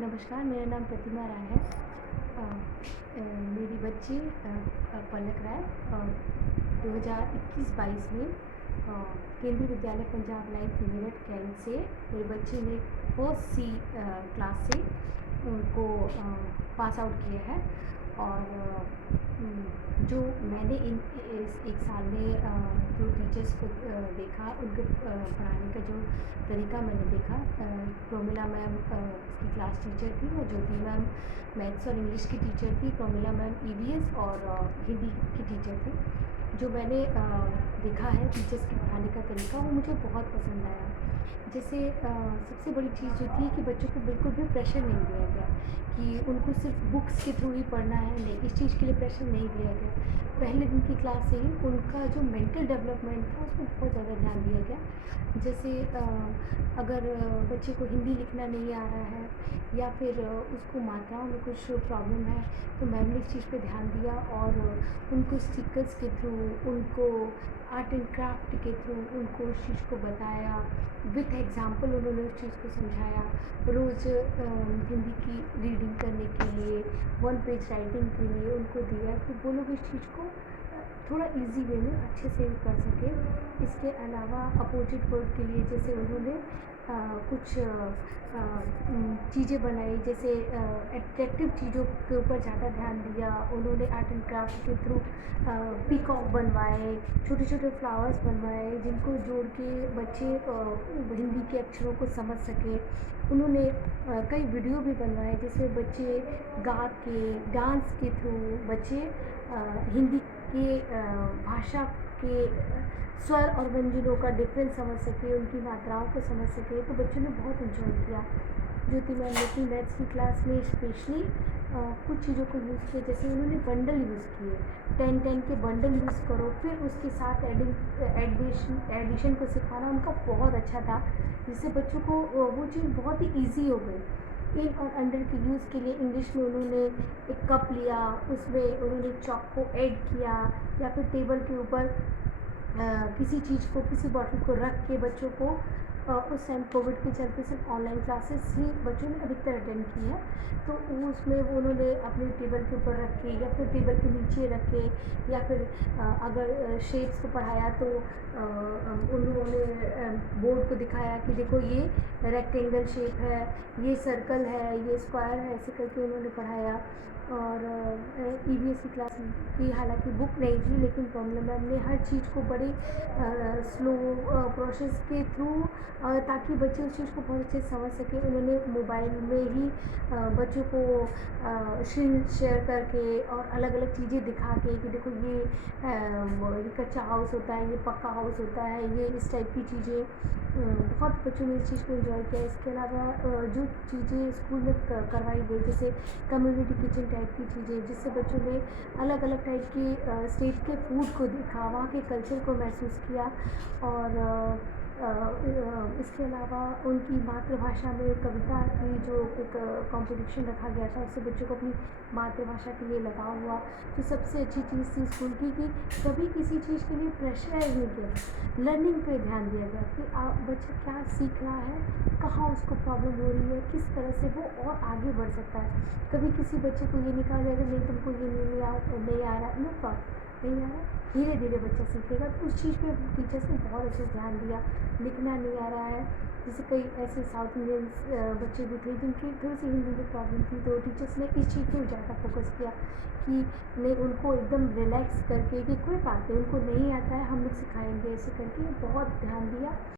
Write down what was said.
नमस्कार, मेरा नाम प्रतिमा राय है। मेरी बच्ची पलक राय 2021-22 में केंद्रीय विद्यालय पंजाब लाइफ मेरठ कैंट से मेरी बच्ची ने फर्स्ट सी क्लास से उनको पास आउट किया है। और जो मैंने इस एक साल में जो टीचर्स को देखा, उनके पढ़ाने का जो तरीका मैंने देखा, प्रोमिला मैम उसकी क्लास टीचर थी और ज्योति मैम मैथ्स और इंग्लिश की टीचर थी, प्रोमिला मैम ईवीएस और हिंदी की टीचर थी। जो मैंने देखा है टीचर्स के पढ़ाने का तरीका, वो मुझे बहुत पसंद आया। जैसे सबसे बड़ी चीज़ जो थी कि बच्चों को बिल्कुल भी प्रेशर नहीं दिया गया कि उनको सिर्फ बुक्स के थ्रू ही पढ़ना है, नहीं, इस चीज़ के लिए प्रेशर नहीं दिया गया। पहले दिन की क्लास से ही उनका जो मेंटल डेवलपमेंट था, उसमें बहुत ज़्यादा ध्यान दिया गया। जैसे अगर बच्चे को हिंदी लिखना नहीं आ रहा है या फिर उसको मात्राओं में कुछ प्रॉब्लम है, तो मैम ने इस चीज़ पे ध्यान दिया और उनको स्टिकर्स के थ्रू, उनको आर्ट एंड क्राफ्ट के थ्रू उनको उस चीज़ को बताया, विथ एग्जाम्पल उन्होंने उस चीज़ को समझाया। रोज़ हिंदी की रीडिंग करने के लिए, वन पेज राइटिंग के लिए उनको दिया कि वो लोग इस चीज़ को थोड़ा इजी वे में अच्छे से कर सके। इसके अलावा अपोजिट वर्ड के लिए जैसे उन्होंने कुछ चीज़ें बनाई, जैसे एट्रैक्टिव चीज़ों के ऊपर ज़्यादा ध्यान दिया। उन्होंने आर्ट एंड क्राफ्ट के थ्रू पीकॉक बनवाए, छोटे छोटे फ्लावर्स बनवाए, जिनको जोड़ के बच्चे हिंदी के अक्षरों को समझ सके। उन्होंने कई वीडियो भी बनवाए जिसमें बच्चे गा के, डांस के थ्रू बच्चे हिंदी के भाषा के स्वर और व्यंजनों का डिफरेंस समझ सके, उनकी मात्राओं को समझ सके। तो बच्चों ने बहुत एंजॉय किया। ज्योति मैम ने अपनी मैथ्स की क्लास में स्पेशली कुछ चीज़ों को यूज़ किया, जैसे उन्होंने बंडल यूज़ किए, 10-10 के बंडल यूज़ करो, फिर उसके साथ एडिशन को सिखाना उनका बहुत अच्छा था, जिससे बच्चों को वो चीज़ बहुत ही ईजी हो गई। इन और अंडर के यूज़ के लिए इंग्लिश में उन्होंने एक कप लिया, उसमें उन्होंने चॉक को ऐड किया या फिर टेबल के ऊपर किसी चीज़ को, किसी बॉटल को रख के बच्चों को उस टाइम कोविड के चलते सिर्फ ऑनलाइन क्लासेस ही बच्चों ने अधिकतर अटेंड की है, तो उसमें वो उन्होंने अपने टेबल के ऊपर रख के या फिर टेबल के नीचे रख के या फिर अगर शेप्स को पढ़ाया तो उन्होंने बोर्ड को दिखाया कि देखो ये रेक्टेंगल शेप है, ये सर्कल है, ये स्क्वायर है, ऐसे करके उन्होंने पढ़ाया। और ईवीएस की क्लास की हालांकि बुक नहीं थी, लेकिन प्रॉब्लम मैम ने हर चीज़ को बड़े स्लो प्रोसेस के थ्रू, ताकि बच्चे उस चीज़ को बहुत अच्छे से समझ सकें, उन्होंने मोबाइल में ही बच्चों को स्क्रीन शेयर करके और अलग अलग चीज़ें दिखा के कि देखो ये कच्चा हाउस होता है, ये पक्का हाउस होता है, ये इस टाइप की चीज़ें। बहुत बच्चों ने इस चीज़ को एंजॉय किया। इसके अलावा जो चीज़ें स्कूल में करवाई गई, जैसे कम्युनिटी किचन टाइप की चीज़ें, जिससे बच्चों ने अलग अलग टाइप की स्टेट के फूड को देखा, वहाँ के कल्चर को महसूस किया। और इसके अलावा उनकी मातृभाषा में कविता की जो एक कंपटीशन रखा गया था, उससे बच्चों को अपनी मातृभाषा के लिए लगाव हुआ। तो सबसे अच्छी चीज़ थी स्कूल की कि कभी किसी चीज़ के लिए प्रेशराइज नहीं किया, लर्निंग पे ध्यान दिया गया कि बच्चा क्या सीख रहा है, कहाँ उसको प्रॉब्लम हो रही है, किस तरह से वो और आगे बढ़ सकता है। कभी किसी बच्चे को ये नहीं कहा जाएगा नहीं तुमको ये नहीं आ रहा, नो प्रॉब्लम, नहीं आ रहा, धीरे धीरे बच्चा सीखेगा। तो उस चीज़ पे टीचर्स ने बहुत अच्छे से ध्यान दिया। लिखना नहीं आ रहा है, जैसे कई ऐसे साउथ इंडियंस बच्चे भी थे जिनकी थोड़ी सी हिंदी में प्रॉब्लम थी, तो टीचर्स ने इस चीज़ पर ज़्यादा फोकस किया कि नहीं, उनको एकदम रिलैक्स करके कि कोई बात नहीं, उनको नहीं आता है, हम लोग सिखाएंगे, ऐसे करके बहुत ध्यान दिया।